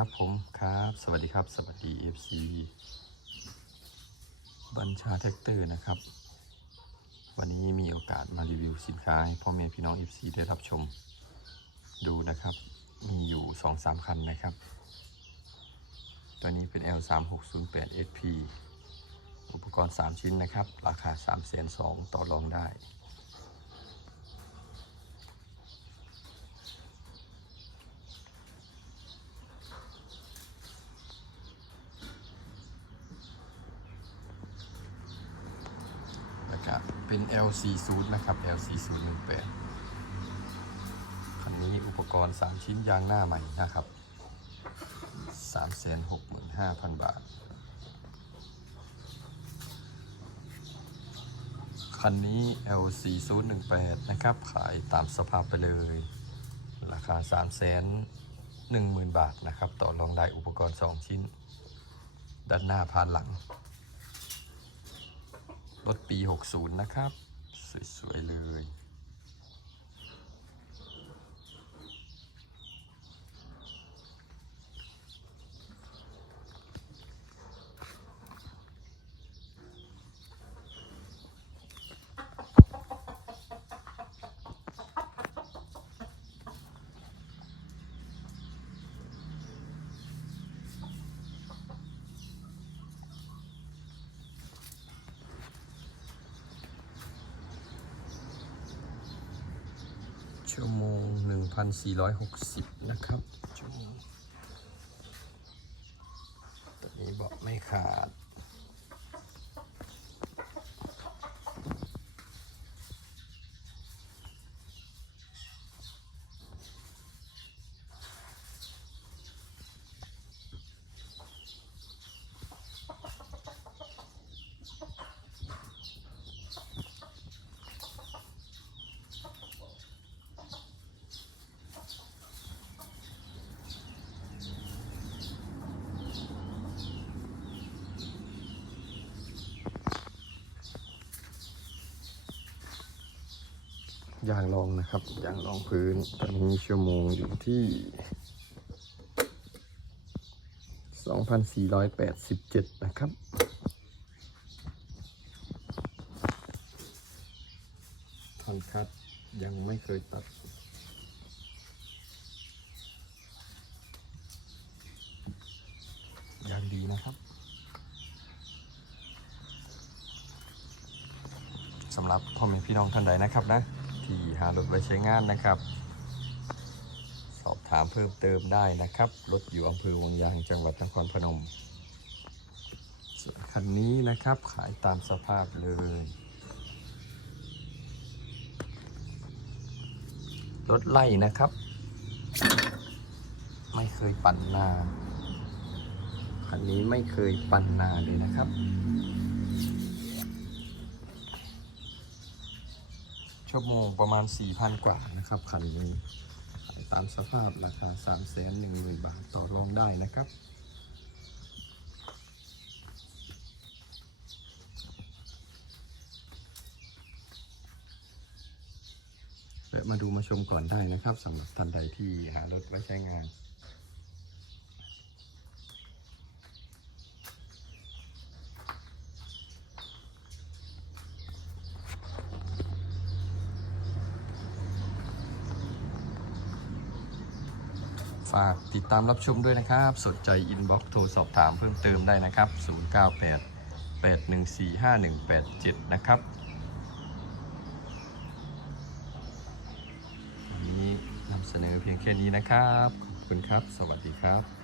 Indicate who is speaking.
Speaker 1: ครับผมครับ สวัสดีครับ สวัสดี FC บัญชาแท็กเตอร์นะครับ วันนี้มีโอกาสมารีวิวสินค้าให้พ่อแม่พี่น้อง FC ได้รับชม ดูนะครับ มีอยู่ 2-3 คันนะครับ ตัวนี้เป็น L3608 SP อุปกรณ์ 3 ชิ้นนะครับ ราคา 3 2 0 0 0ต่อรองได้ แล้วก็ เป็น L40 นะครับ L4018 คันนี้อุปกรณ์ 3 ชิ้นยางหน้าใหม่นะครับ 365,000 บาท คันนี้ L4018 นะครับ ขายตามสภาพไปเลย ราคา 310,000 บาทนะครับ ต่อรองได้อุปกรณ์ 2 ชิ้น ด้านหน้าผ่านหลัง รถปี 60 นะครับ สวย ๆ เลย ชั่วโมง 1,460 นะครับชั่วโมงตัวนี้เบาะไม่ขาด ยางรองนะครับยางรองพื้นตอนนี้ชั่วโมงอยู่ที่ 2,487 นะครับทอนคัดยังไม่เคยตัดยางดีนะครับสำหรับพ่อแม่พี่น้องท่านใดนะครับนะ ที่หารถไว้ใช้งานนะครับ สอบถามเพิ่มเติมได้นะครับ รถอยู่อำเภอวังยางจังหวัดนครพนม ส่วนคันนี้นะครับขายตามสภาพเลย รถไล่นะครับ ไม่เคยปั่นนาคันนี้ไม่เคยปั่นนาเลยนะครับ ชั่วโมงประมาณ 4,000 กว่านะครับคันนี้ตามสภาพราคา 3 1 0 0 0 0 บาทต่อรองได้นะครับ และมาดูมาชมก่อนได้นะครับสำหรับท่านใดที่หารถไว้ใช้งาน ฝากติดตามรับชมด้วยนะครับ สนใจอินบ็อกซ์โทรสอบถามเพิ่มเติมได้นะครับ 098 814 5187 นะครับวันนี้นำเสนอเพียงแค่นี้นะครับ ขอบคุณครับ สวัสดีครับ